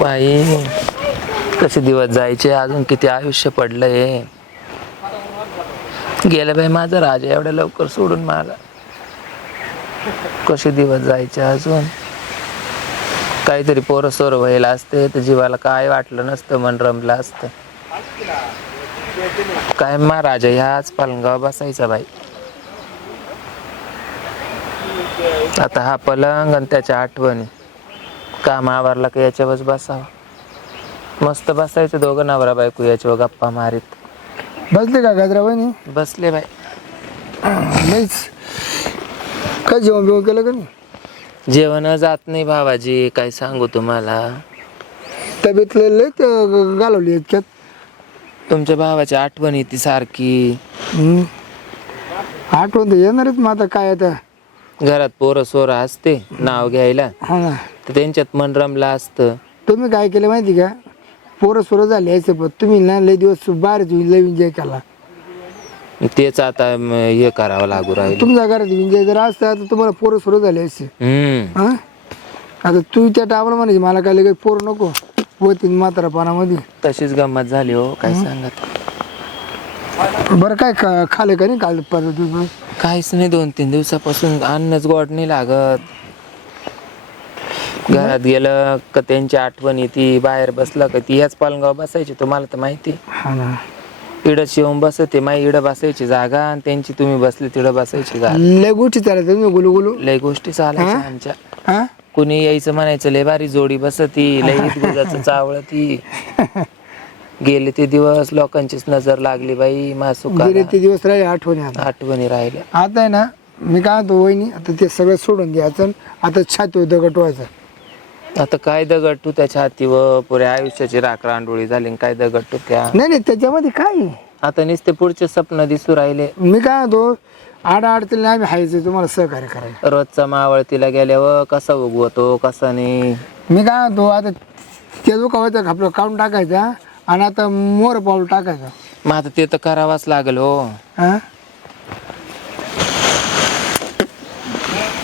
बाई कसे दिवस जायचे अजून किती आयुष्य पडलंय गेलं बाई माझा राजा एवढ्या लवकर सोडून मला. कसे दिवस जायचे अजून? काहीतरी पोरं सोर व्हायला असते तर जीवाला काय वाटलं नसतं मन रमलं असतं. काय मा राजा ह्याच पलंगावर बसायचा बाई. आता हा पलंग आणि त्याच्या आठवणी. काम आवरला का याच्यावरच बसावं. मस्त बसायचं दोघं नवरा बायको याच्यावर गप्पा मारीत. बसले का गाजरा बसले बाई. नाहीच काय जेवण बिवण केलं का नाही? जेवण जात नाही भावाजी काय सांगू तुम्हाला? तब्येत लय लय त- घालवली इतक्यात तुमच्या भावाची आठवण येते सारखी. हम्म. आठवण तर येणारच मग आता काय आता. घरात पोरं सोरं असते नाव घ्यायला हा ना. तर त्यांच्यात मन रमलं असतं. तुम्ही काय केलं माहिती का? पोरं सोरं झाले यायचं पण तुम्ही ना लय दिवस बाहेर लय एन्जॉय केला. तेच आता म, हे करावं लागू राहील. तुमच्या घरात एन्जॉय जर असता तर तुम्हाला पोरं सोरं झाले असते हम्म. हा? आता तू त्या टायमाला म्हणायची मला काय लगेच पोरं नको होती म्हातारा पानामध्ये तशीच गंमत झाली हो काय सांगत. बरं काय खा खाले का नाही काल परत दिवस? काहीच नाही दोन तीन दिवसापासून अन्नच गोड नाही लागत. घरात गेलं का त्यांची आठवण येते बाहेर बसलं का ती ह्याच पालगाव बसायची तुम्हाला तर माहिती हा ना. इडच येऊन बसते माई इडं बसायची जागा आणि त्यांची तुम्ही बसली तिडं बसायची जागा. लय गोष्टी चालत तुम्ही गुलू गुलू. लय गोष्टी चालायच्या आमच्या. हा? कुणी यायचं म्हणायचं लय भारी जोडी बसती लय गुजाचं चावळ ती गेले ते दिवस लोकांचीच नजर लागली बाई मासू गेले ते दिवस राहिले आठवणी आता आठवणी राहिल्या. आता आहे ना मी काय म्हणतो वहिनी आता ते सगळं सोडून द्यायचं आता छाती दगड व्हायचं आता काय दगड तू त्याच्या हातीवर पुऱ्या आयुष्याची राख रांडोळी झाली आणि काय दगड तू त्या? नाही नाही त्याच्यामध्ये काय? आहे? आता नुसते पुढचे स्वप्न दिसू राहिले. मी काय म्हणतो आड अडचणी आम्ही हायचं तुम्हाला सहकार्य करायला. रोजचा मावळतीला गेल्यावर कसा उगवतो कसा नाही? मी काय म्हणतो आता ते जो कवायचं आपलं काढून टाकायचा आणि आता मोर पाऊल टाकायचं. मग आता ते तर करावाच लागल हो. हा?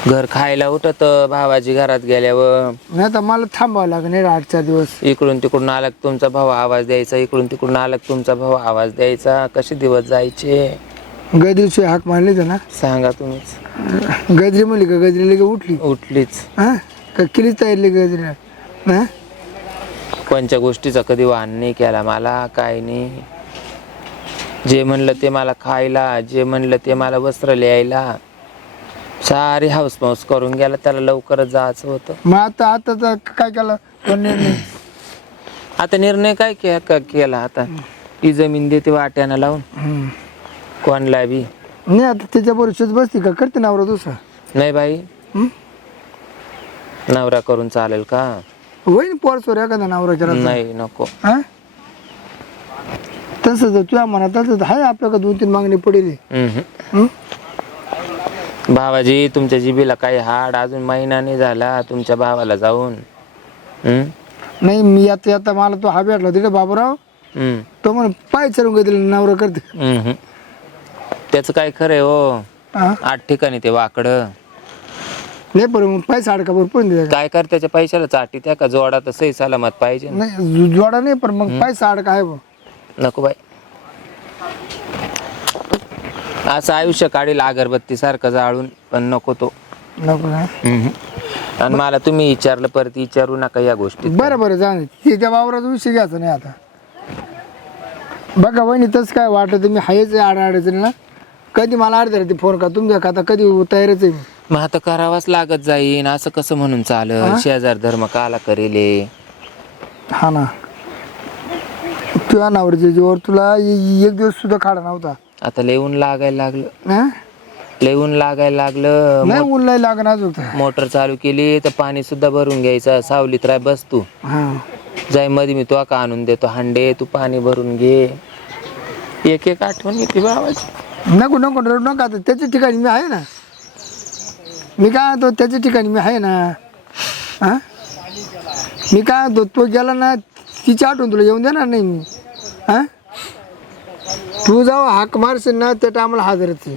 घर खायला उठत भावाची घरात गेल्यावर. नाही तर मला थांबावं लागेल आठ चार दिवस? इकडून तिकडून आला की तुमचा भाऊ आवाज द्यायचा इकडून तिकडून आला की तुमचा भाऊ आवाज द्यायचा. कसे दिवस जायचे? गजरीची हाक मारली तर ना? सांगा तुम्हीच. गजरी म्हणली का गजरी लगे उठली? उठलीच. हा? का केलीच तयारी गजरी हा? कोणत्या गोष्टीचा कधी वाहन नाही केला मला काय नाही. जे म्हणलं ते मला खायला जे म्हणलं ते मला वस्त्र लिहायला सारी हाऊस माऊस करून गेला त्याला लवकरच जायचं होतं. मग आता आता तर काय केलं? निर्णय. आता निर्णय काय के क- केला आता? ही जमीन देते वाट्यानं लावून. कोणला बी. नाही आता त्याच्या बरोबर बसती का? करते नवरा दुसरा. नाही बाई? नवरा करून चालेल का? होईन पोर सोर एखादा नवरा केला. नाही नको हा तसं जर तुझ्या मनात तसं तर आहे आपल्याकडे दोन तीन मागणी पडेल? भावाजी तुमच्या जिबीला काही हाड अजून महिना नाही झाला तुमच्या भावाला जाऊन हम्म? नाही मी आता आता मला तो हा भेटला तिथे बाबूराव हम्म. तो म्हणे पाय चढून गेले नवरा करते. त्याचं काय खरंय हो हा आठ ठिकाणी ते वाकडं नाही पण मग पैसा अडका भरपूर काय कर त्याच्या पैशाला चाटी त्या का? जोडा तर सही सलामत पाहिजे ना. नाही जु- जोडा नाही पण मग पैसा अडका आहे बुवा. नको बाई. असं आयुष्य काढील अगरबत्ती सारखं जाळून पण नको तो. नको ना. आणि मला तुम्ही विचारलं परत विचारू नका या गोष्टी बरं बरं जा ते त्या वावराचा विषय घ्यायचा नाही आता. बघा वहिनी तसं काय वाटलं तुम्ही हायच आड अडचणी ना कधी मला अर्ध्या रात्री फोन का तुमच्या खाता कधी तयारच आहे मी. मग आता करावाच लागत जाईन असं कसं म्हणून चालल शेजार धर्म काला करेले. हा ना. तुझ्या नावरच्या जीवर तुला ए- एक दिवस सुद्धा खाडा नव्हता. आता लेऊन लागायला लागलं. हा? लेऊन लागायला लागलं. नाही ऊन लय लागण अजून तर. मोटर चालू केली तर पाणी सुद्धा भरून घ्यायचं. सावलीत राय बस तू. हा. जायमध्ये मी तो का आणून देतो. हांडे तू पाणी भरून घे. एक एक आठवण येते भावाची नको नको रडू नका आता. त्याच्या ठिकाणी मी आहे ना. मी काय म्हणतो त्याच्या ठिकाणी मी आहे ना हा मी काय म्हणतो तो गेला ना तिची आठवण तुला येऊन देणार नाही मी हा तू जाऊ हाक मारशील ना त्या टायमाला हजरच आहे.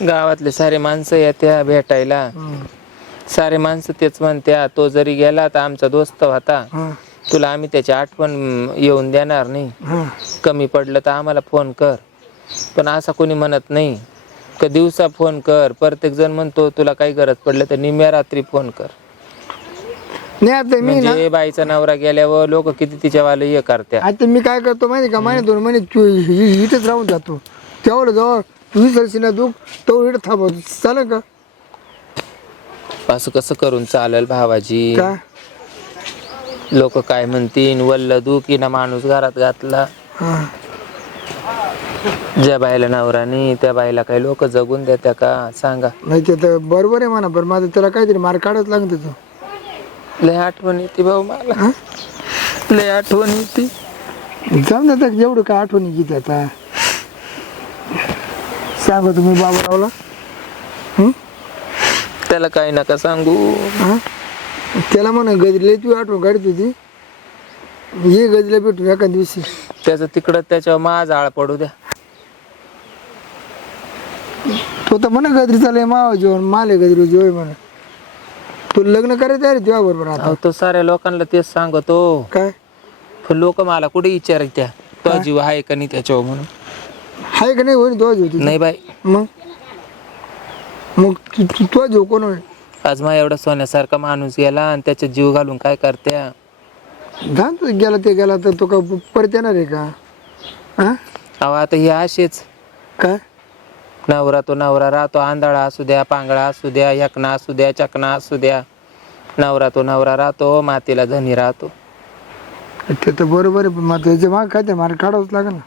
गावातले सारे माणसं येत्या भेटायला. सारे माणसं तेच म्हणत्या तो जरी गेला तर आमचा दोस्त होता. तुला आम्ही त्याची आठवण येऊन देणार नाही. कमी पडलं तर आम्हाला फोन कर. पण असा कोणी म्हणत नाही. का दिवसा फोन कर प्रत्येक जण म्हणतो तुला काही गरज पडलं तर निम्या रात्री फोन कर. नाही आता मी ना म्हणजे बाईचा नवरा गेल्यावर लोक किती तिच्यावाले हे करत्या. आता मी काय करतो माहिती का? महिने दोन महिने तू इ- इ- इथंच राहून जातो. तेवढं जवळ तू विसरशी ना दुःख तो इथं थांबवतो. चालेल का? असं कसं करून चालेल भावाजी? का? लोक काय म्हणतील? वल्ल दुखीना माणूस घरात घातला. हां. ज्या बाईला नवरा नाही त्या बाईला काही लोक जगून देत्या का? सांगा. नाही ते तर बरोबर आहे म्हणा बरं माझं त्याला काहीतरी मार काढत लागतो तो. लय आठवण येते भाऊ मला. लय आठवण येते. जाऊन आता जेवढं काय आठवणी घेते आता? सांगा तुम्ही बाबूरावला. हं? त्याला काही नका सांगू. हं? त्याला म्हणा गजरीला तू आठवण काढत होती. ये गजरीला भेटू एका दिवशी. त्याचं तिकडं त्याच्यावर माझ आळ पडू द्या. तो तर म्हणा गजरी चालय मावा जेवण माले गजरी जेवय म्हणा. तू लग्न करायचं आहे रे तुझ्या बरोबर आता? अहो तो साऱ्या लोकांना तेच सांगतो. काय? लोक मला कुठे विचारत्या? तो जीव आहे का नाही त्याच्यावर म्हणून? हाय का नाही होईल तो जीव तुझा नाही बाई. मग? मग तू तू तो जीव कोण होय आज माझा एवढा सोन्यासारखा माणूस गेला आणि त्याच्या जीव घालून काय करत्या? जाण तू गेला ते गेला तर तो का परत येणार आहे का? हा अहो आता हे असेच. काय? नवरा तो नवरा राहतो आंधळा असू द्या पांगळा असू द्या यकना असू द्या चकना असू द्या. नवरा तो नवरा राहतो मातीला धनी राहतो. ते तर बरोबर आहे पण मग काय ते मार काढावंच लागेल ना.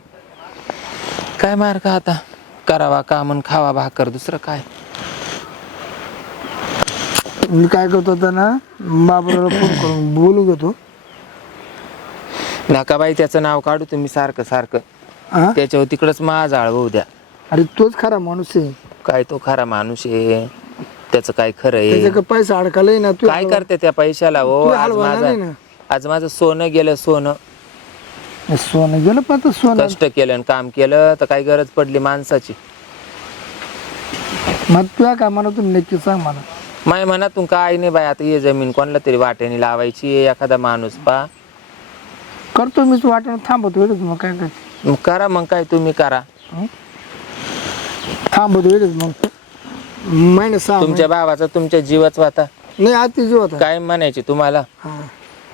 काय मार्ग आता? करावा कामन खावा भाकर दुसरं काय? मी काय करतो आता ना बाबराला फोन करून बोलून घेतो नका बाई त्याचं नाव काढू तुम्ही सारखं सारखं. हा त्याच्यावर तिकडच माझ आळवू द्या. अरे तोच खरा माणूस आहे. काय तो खरा माणूस आहे? त्याचं काय खरं आहे? त्याच्या का पैसा अडकालाय ना तू काय करते त्या पैशाला हो? तू आज नाही माझं ना. आज माझं सोनं गेलं सोनं. सोनं गेलं पण आता सोनं कष्ट केलं आणि काम केलं तर काय गरज पडली माणसाची? मग तुझ्या काय म्हणून नक्की सांग मला. माय मनातून काय नाही बाई आता हे जमीन कोणाला तरी वाट्याने लावायची एखादा माणूस पा. करतो मीच वाटणं थांबवतो मग काय काय? मग करा मग काय तुम्ही करा. थांबवतो वेळेस मग. महिने सहा महिने. तुमच्या भावाचा तुमच्या जीवाच वाता. नाही आता जीव होता. काय म्हणायचे तुम्हाला? हा.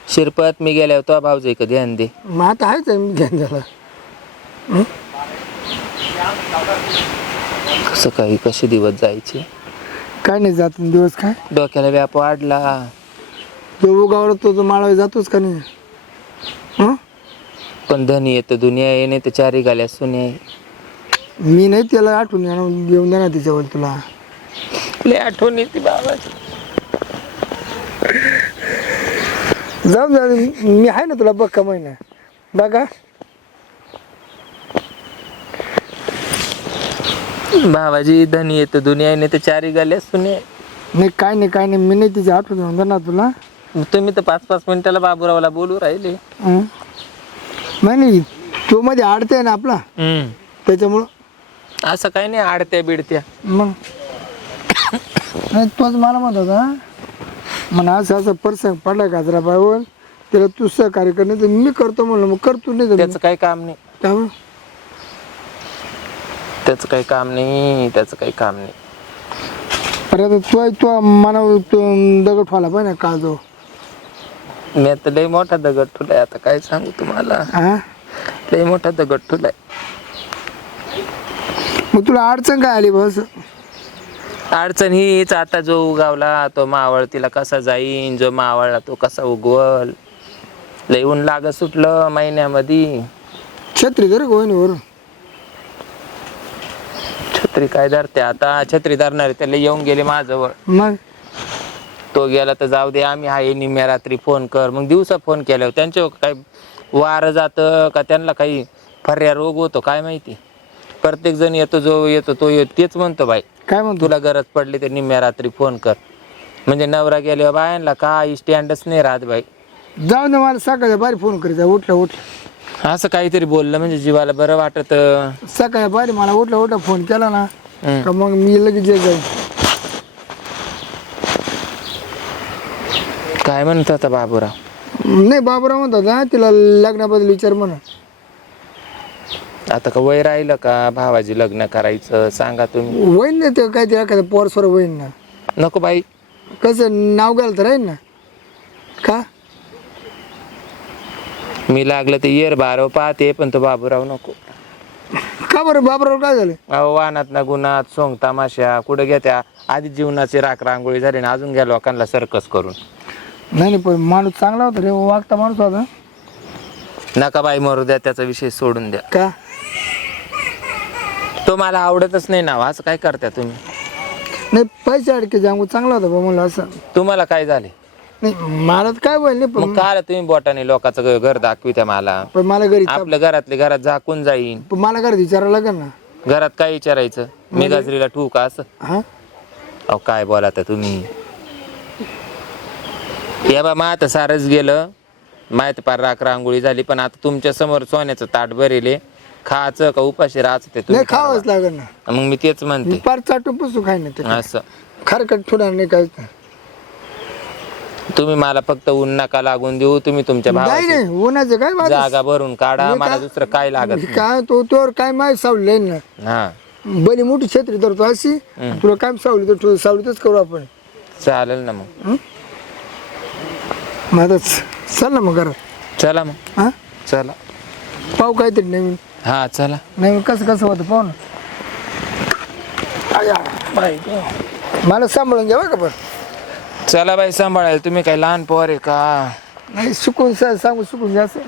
शिरपत मी गेल्यावर तो भाऊजाई कधी ध्यान दे मग आता आहेच आहे मी ध्यान झाला कसं काही कसे दिवस जायचे? काय नाही जात दिवस काय? डोक्याला व्याप वाढला. जो उगावला तो जो माळावर जातोच का नाही? हं? पण धनी येतं दुनिया ये नाही तर चारी गाल्या सुने मी नाही त्याला आठवण येणं- येऊन देणार तिच्यावर तुला. लय आठवण येते बाबाची. जाऊ जा मी आहे ना तुला बघ का महिना. बघा. भावाजी धनी येतं दुनिया नाही तर चारी गाल्या सुने नाही काय नाही काय नाही मी नाही तिची आठवण येऊन देणार तुला. तुम्ही तर पाच पाच मिनिटाला बाबूरावला बोलू राहिले. हं? नाही नाही तो मध्ये आडते ना आपला. हम्म. त्याच्यामुळं असं काही नाही आडत्या बिडत्या. मग? नाही तोच मला म्हणत होता. म्हणा असं असं प्रसंग पडला गाजरा बाईवर त्याला तू सहकार्य करणे तर मी करतो म्हणलं. मग करतो नाही तर त्याचं काही काम नाही. त्यामुळं त्याचं काही काम नाही त्याचं काही काम नाही. अरे आता तो तो मनावर तो दगड ठेवला पाहिजे ना का जो मी आता लय मोठा दगड ठुलाय आता काय सांगू तुम्हाला? हा लय मोठा दगड ठुलाय मग तुला अडचण काय आली बस? अडचण हीच आता जो उगावला तो मावळ तिला कसा जाईन जो मावळला तो कसा उगवल. लय ऊन लाग सुटलं महिन्यामध्ये. छत्री जर गोईनीवर छत्री काय धरते आता? छत्री धरणार त्याला येऊन गेले माझजवळ मग? तो गेला तर जाऊ दे आम्ही आहे निम्या रात्री फोन कर. मग दिवसा फोन केल्यावर त्यांच्यावर काय वारं जातं का त्यांना काही फर्या रोग होतो काय माहिती? प्रत्येक जण येतो जो येतो तो येतो. तेच म्हणतो बाई काय म्हणतो? तुला गरज पडली तर निम्या रात्री फोन कर. म्हणजे नवरा गेल्यावर बायांना काय स्टँडच नाही राहत बाई. जाऊ दे मला सकाळच्या बारी फोन करायचा उठला उठला. असं काहीतरी बोललं म्हणजे जीवाला बरं वाटत. सकाळच्या बारी मला उठला उठला फोन केला ना का मग मी लगेच जे जाईल काय म्हणत होता बाबूराव? नाही बाबराव म्हणतात ना तिला लग्नाबद्दल विचार म्हणा आता का वय राहिलं का? भावाजी लग्न करायचं सांगा तुम्ही. होईन ना ते काय ते एखादं पोर सोर होईन ना. नको बाई. कसं नाव घाल तर राहील ना. का? मी लागलं ते येर बारव पाहते पण तो बाबूराव नको. का बरं? बाबराव काय झालं? अहो वानात ना गुन्हात सोंग तमाशा कुठं घेत्या? आधी जीवनाची राख रांगोळी झाली ना अजून घ्या लोकांना सर्कस करून. नाही नाही पण माणूस चांगला होता रे वागता माणूस होता. नका बाई मरू द्या त्याचा विषय सोडून द्या. का? तो मला आवडतच नाही ना असं काय करता तुम्ही? नाही पैसे अडके जांगू चांगला होता बा मला असं. तुम्हाला काय झाले? नाही मला तर काय नाही पण मग काय तुम्ही बोटाने लोकांचं घ- घर दाखवित्या मला? पण मला घरी आपल्या घरातले घरात झाकून जाईन. पण मला घरात विचारावं लागेल ना. घरात काय विचारायचं? मी गजरीला ठेवू का असं? हा? अहो काय बोला आता तुम्ही? या बा मात सारच गेलं. माहीत पार राख रांगोळी झाली पण आता तुमच्यासमोर सोन्याचं ताट भरेले. खायचं का उपाशी राहायचं ते तुम्ही नाही खावंच लागेल ना. ठरवा. मग मी तेच म्हणते. पार चाटून पुसू खाय ना ते असं. खरकट थोडा नाही काय तुम्ही मला फक्त ऊन नका लागून देऊ तुम्ही तुमच्या नाही भावाची नाही उन्हाचं काय जागा भरून काढा मी मला काय- दुसरं काय लागत काय तो तोवर काय माय सावली ना. नाही. हा. बली मोठी छत्री धरतो अशी तुला काय सावली तर सावलीतच करू आपण. चालेल ना मग. च- चल ना मग घरात. चला मग. हा? चला. पाहू काहीतरी नवीन. हा चला. नवीन कसं कसं होतं? पाहू ना. आया, बाई गं. मला सांभाळून घ्या का पण चला बाई सांभाळायला. तुम्ही काय लहान पोर आहे का? नाही शिकून सा- सांगू शिकून घ्या असं.